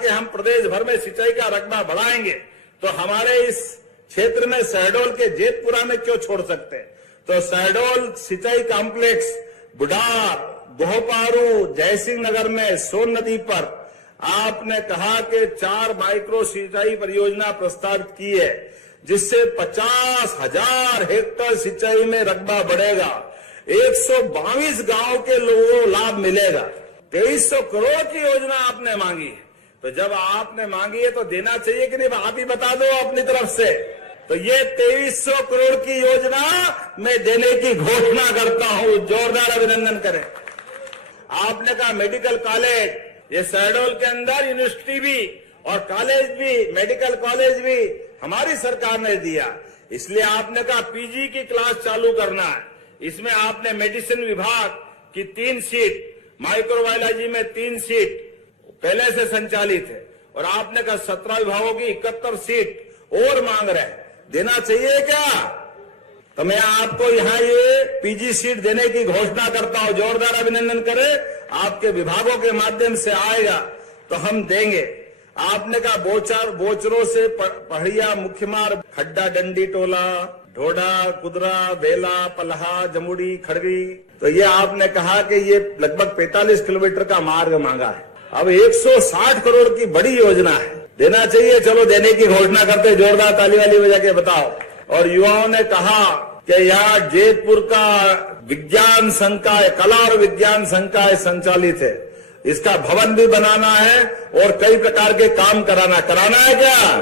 कि हम प्रदेश भर में सिंचाई का रकबा बढ़ाएंगे, तो हमारे इस क्षेत्र में शहडोल के जेतपुरा में क्यों छोड़ सकते हैं? तो शहडोल सिंचाई कॉम्प्लेक्स बुढ़ार, गोहपारू, जयसिंह नगर में सोन नदी पर आपने कहा कि 4 माइक्रो सिंचाई परियोजना प्रस्तावित की है, जिससे 50,000 हेक्टेयर सिंचाई में रकबा बढ़ेगा, 122 गांव के लोगों को लाभ मिलेगा। 2300 करोड़ की योजना आपने मांगी है, तो जब आपने मांगी है तो देना चाहिए कि नहीं? आप ही बता दो अपनी तरफ से। तो ये 2300 करोड़ की योजना मैं देने की घोषणा करता हूं, जोरदार अभिनंदन करें। आपने कहा मेडिकल कॉलेज, ये शहडोल के अंदर यूनिवर्सिटी भी और कॉलेज भी, मेडिकल कॉलेज भी हमारी सरकार ने दिया, इसलिए आपने कहा पीजी की क्लास चालू करना है। इसमें आपने मेडिसिन विभाग की 3 सीट, माइक्रोबायोलॉजी में 3 सीट पहले से संचालित है, और आपने कहा 17 विभागों की 71 सीट और मांग रहे हैं, देना चाहिए क्या? तो मैं आपको यहाँ ये पीजी सीट देने की घोषणा करता हूं, जोरदार अभिनंदन करें। आपके विभागों के माध्यम से आएगा तो हम देंगे। आपने कहा बोचरों से पहाड़िया, मुख्य मार्ग, खड्डा, डंडी टोला, ढोडा, कुदरा, बेला, पलहा, जमुड़ी, खड़गी, तो ये आपने कहा कि ये लगभग 45 किलोमीटर का मार्ग मांगा है। अब 160 करोड़ की बड़ी योजना है, देना चाहिए। चलो देने की घोषणा करते, जोरदार ताली वाली बजा के बताओ। और युवाओं ने कहा कि यहाँ जेतपुर का विज्ञान संकाय, कला और विज्ञान संकाय संचालित है, इसका भवन भी बनाना है और कई प्रकार के काम कराना है क्या?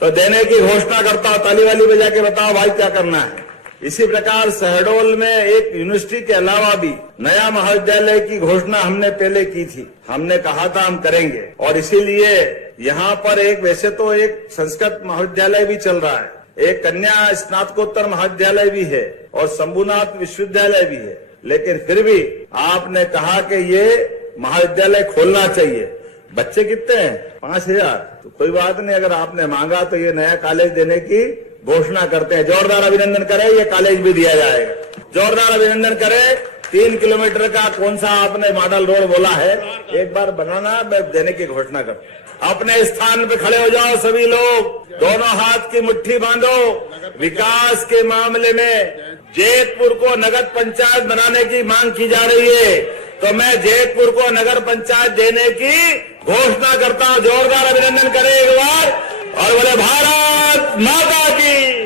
तो देने की घोषणा करता हूं, ताली वाली बजा के बताओ भाई क्या करना है। इसी प्रकार शहडोल में एक यूनिवर्सिटी के अलावा भी नया महाविद्यालय की घोषणा हमने पहले की थी, हमने कहा था हम करेंगे, और इसीलिए यहाँ पर एक, वैसे तो एक संस्कृत महाविद्यालय भी चल रहा है, एक कन्या स्नातकोत्तर महाविद्यालय भी है और शंभुनाथ विश्वविद्यालय भी है, लेकिन फिर भी आपने कहा कि ये महाविद्यालय खोलना चाहिए। बच्चे कितने हैं? 5000। तो कोई बात नहीं, अगर आपने मांगा तो ये नया कॉलेज देने की घोषणा करते हैं। जोरदार अभिनंदन करें, ये कॉलेज भी दिया जाएगा। जोरदार अभिनंदन करें। 3 किलोमीटर का कौन सा आपने मॉडल रोड बोला है, एक बार बनाना, मैं देने की घोषणा करता हूं। अपने स्थान पे खड़े हो जाओ सभी लोग, दोनों हाथ की मुट्ठी बांधो। विकास के मामले में जेतपुर को नगर पंचायत बनाने की मांग की जा रही है, तो मैं जेतपुर को नगर पंचायत देने की घोषणा करता हूं। जोरदार अभिनंदन करें एक बार, और बोले भारत माता की।